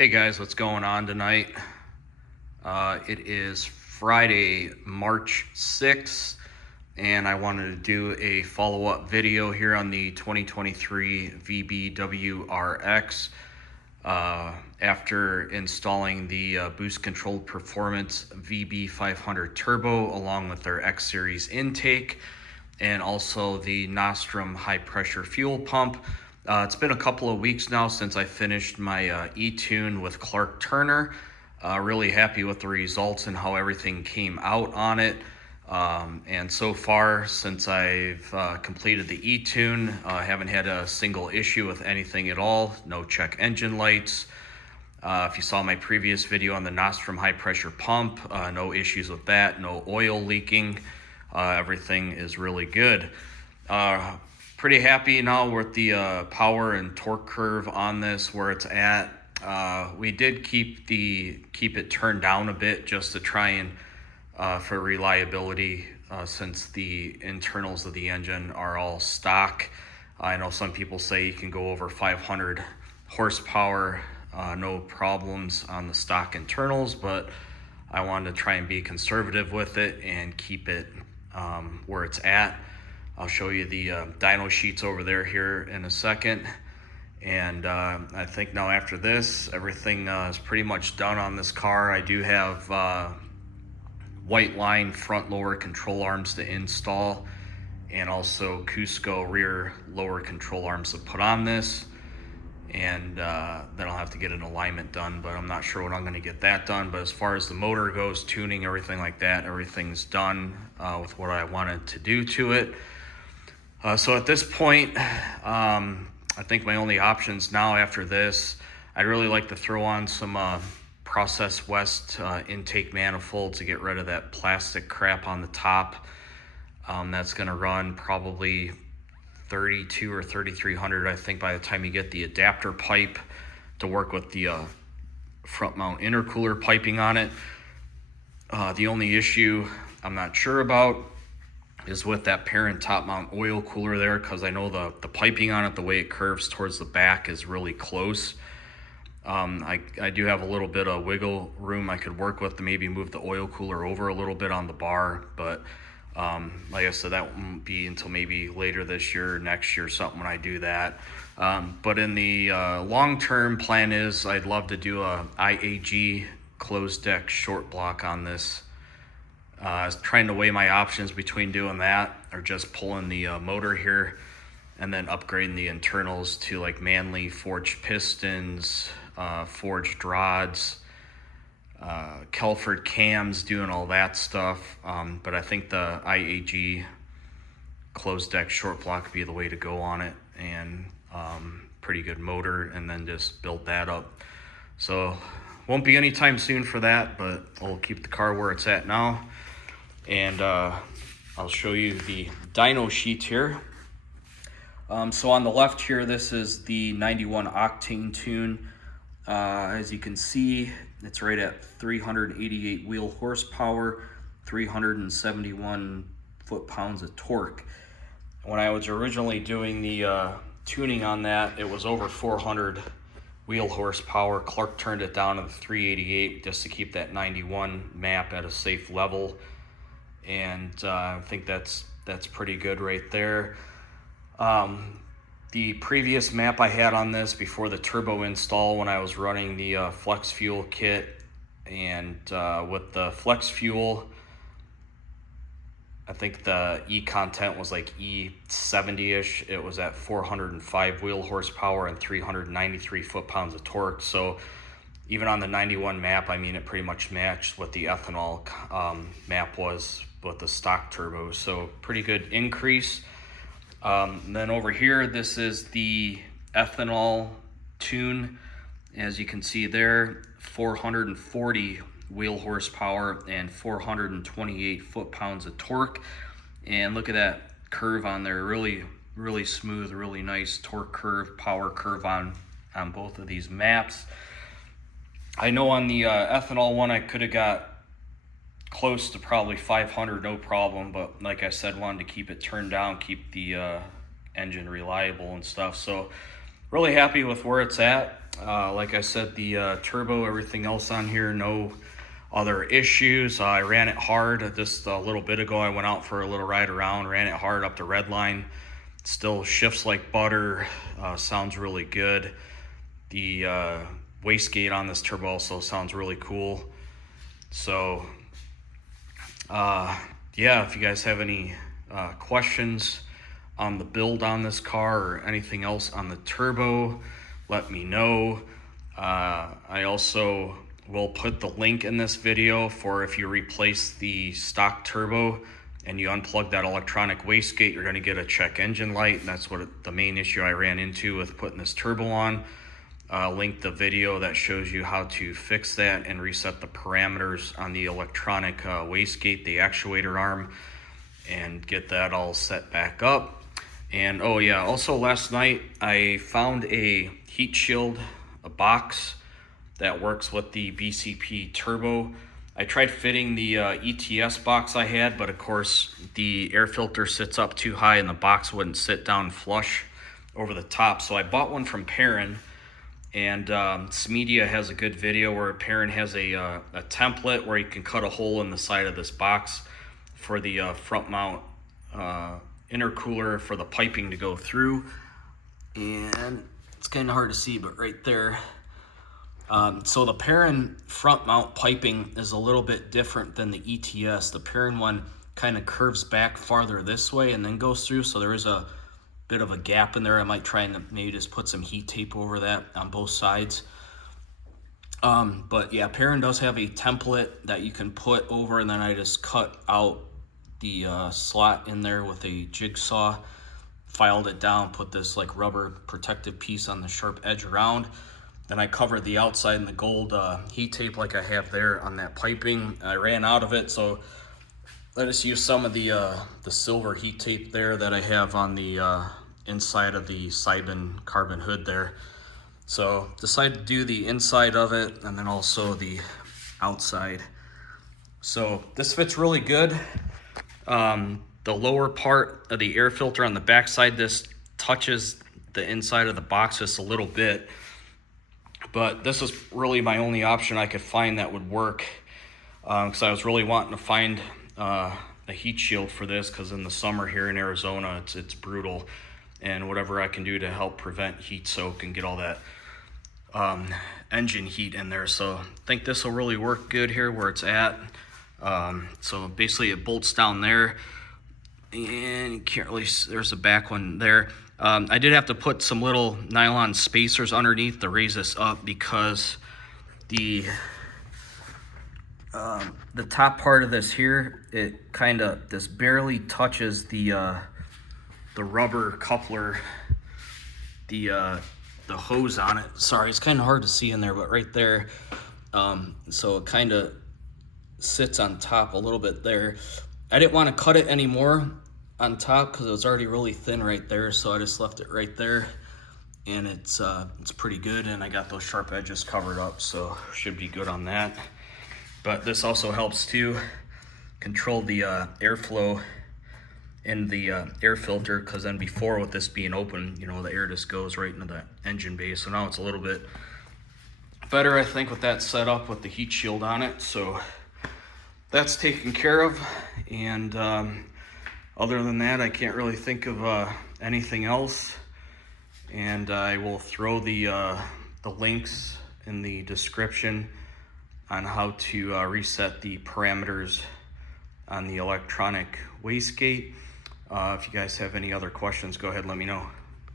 Hey guys, what's going on tonight? It is Friday, March 6th, and I wanted to do a follow-up video here on the 2023 VBWRX. After installing the Boost Controlled Performance VB500 Turbo along with their X Series intake and also the Nostrum high pressure fuel pump. It's been a couple of weeks now since I finished my E-Tune with Clark Turner. Really happy with the results and how everything came out on it. And so far, since I've completed the E-Tune, I haven't had a single issue with anything at all. No check engine lights. If you saw my previous video on the Nostrum high pressure pump, no issues with that, no oil leaking. Everything is really good. Pretty happy now with the power and torque curve on this where it's at. We did keep it turned down a bit just to try and for reliability, since the internals of the engine are all stock. I know some people say you can go over 500 horsepower, no problems on the stock internals, but I wanted to try and be conservative with it and keep it where it's at. I'll show you the dyno sheets over there here in a second. And I think now after this, everything is pretty much done on this car. I do have white line front lower control arms to install and also Cusco rear lower control arms to put on this. And then I'll have to get an alignment done, but I'm not sure when I'm going to get that done. But as far as the motor goes, tuning, everything like that, everything's done with what I wanted to do to it. So at this point, I think my only options now after this, I'd really like to throw on some Process West intake manifold to get rid of that plastic crap on the top. That's going to run probably 32 or 3300, I think, by the time you get the adapter pipe to work with the front mount intercooler piping on it. The only issue I'm not sure about is with that parent top mount oil cooler there, because I know the piping on it, the way it curves towards the back, is really close. I do have a little bit of wiggle room I could work with to maybe move the oil cooler over a little bit on the bar, but like I said, that won't be until maybe later this year, next year, something when I do that. But in the long-term plan is I'd love to do a IAG closed deck short block on this. I was trying to weigh my options between doing that or just pulling the motor here and then upgrading the internals to like Manley forged pistons, forged rods, Kelford cams, doing all that stuff. But I think the IAG closed deck short block would be the way to go on it, and pretty good motor, and then just build that up. So won't be anytime soon for that, but I'll keep the car where it's at now. And I'll show you the dyno sheet here. So on the left here, this is the 91 octane tune. As you can see, it's right at 388 wheel horsepower, 371 foot-pounds of torque. When I was originally doing the tuning on that, it was over 400 wheel horsepower. Clark turned it down to the 388 just to keep that 91 map at a safe level. And I think that's pretty good right there. The previous map I had on this before the turbo install, when I was running the flex fuel kit, and with the flex fuel, I think the E content was like E70-ish. It was at 405 wheel horsepower and 393 foot-pounds of torque. So even on the 91 map, I mean, it pretty much matched what the ethanol map was with the stock turbo. So pretty good increase. Then over here, this is the ethanol tune. As you can see there, 440 wheel horsepower and 428 foot-pounds of torque. And look at that curve on there, really smooth, really nice torque curve, power curve on both of these maps. I know on the ethanol one, I could have got close to probably 500, no problem, but like I said, wanted to keep it turned down, keep the engine reliable and stuff. So really happy with where it's at. Like I said, the turbo, everything else on here, no other issues. I ran it hard just a little bit ago. I went out for a little ride around, ran it hard up the red line. Still shifts like butter, sounds really good. The wastegate on this turbo also sounds really cool. So yeah, if you guys have any questions on the build on this car or anything else on the turbo, let me know. I also will put the link in this video for if you replace the stock turbo and you unplug that electronic wastegate, you're going to get a check engine light. And that's what the main issue I ran into with putting this turbo on. Link the video that shows you how to fix that and reset the parameters on the electronic wastegate, the actuator arm, and get that all set back up. And oh yeah, also last night I found a heat shield, a box that works with the BCP turbo. I tried fitting the ETS box I had, but of course the air filter sits up too high and the box wouldn't sit down flush over the top. So I bought one from Perrin, and Smedia has a good video where Perrin has a template where you can cut a hole in the side of this box for the front mount intercooler for the piping to go through. And it's kind of hard to see, but right there. So the Perrin front mount piping is a little bit different than the ETS. The Perrin one kind of curves back farther this way and then goes through, so there is a bit of a gap in there. I might try and maybe just put some heat tape over that on both sides. But yeah, Perrin does have a template that you can put over, and then I just cut out the slot in there with a jigsaw, filed it down, put this like rubber protective piece on the sharp edge around. Then I covered the outside in the gold heat tape like I have there on that piping. I ran out of it, so I just used some of the silver heat tape there that I have on the inside of the Cybin carbon hood there. So decided to do the inside of it and then also the outside. So this fits really good. The lower part of the air filter on the back side, this touches the inside of the box just a little bit. But this is really my only option I could find that would work, because I was really wanting to find a heat shield for this, because in the summer here in Arizona it's brutal, and whatever I can do to help prevent heat soak and get all that engine heat in there. So I think this will really work good here where it's at. So basically it bolts down there, and you can't really, there's a back one there. I did have to put some little nylon spacers underneath to raise this up, because the top part of this here, it kind of, this barely touches the rubber coupler, the hose on it. Sorry, it's kind of hard to see in there, but right there. So it kind of sits on top a little bit there. I didn't want to cut it anymore on top because it was already really thin right there, so I just left it right there, and it's pretty good, and I got those sharp edges covered up, so should be good on that. But this also helps to control the airflow in the air filter, because then before, with this being open, you know, the air just goes right into the engine bay. So now it's a little bit better, I think, with that set up with the heat shield on it. So that's taken care of, and other than that, I can't really think of anything else. And I will throw the links in the description on how to reset the parameters on the electronic wastegate. If you guys have any other questions, go ahead and let me know.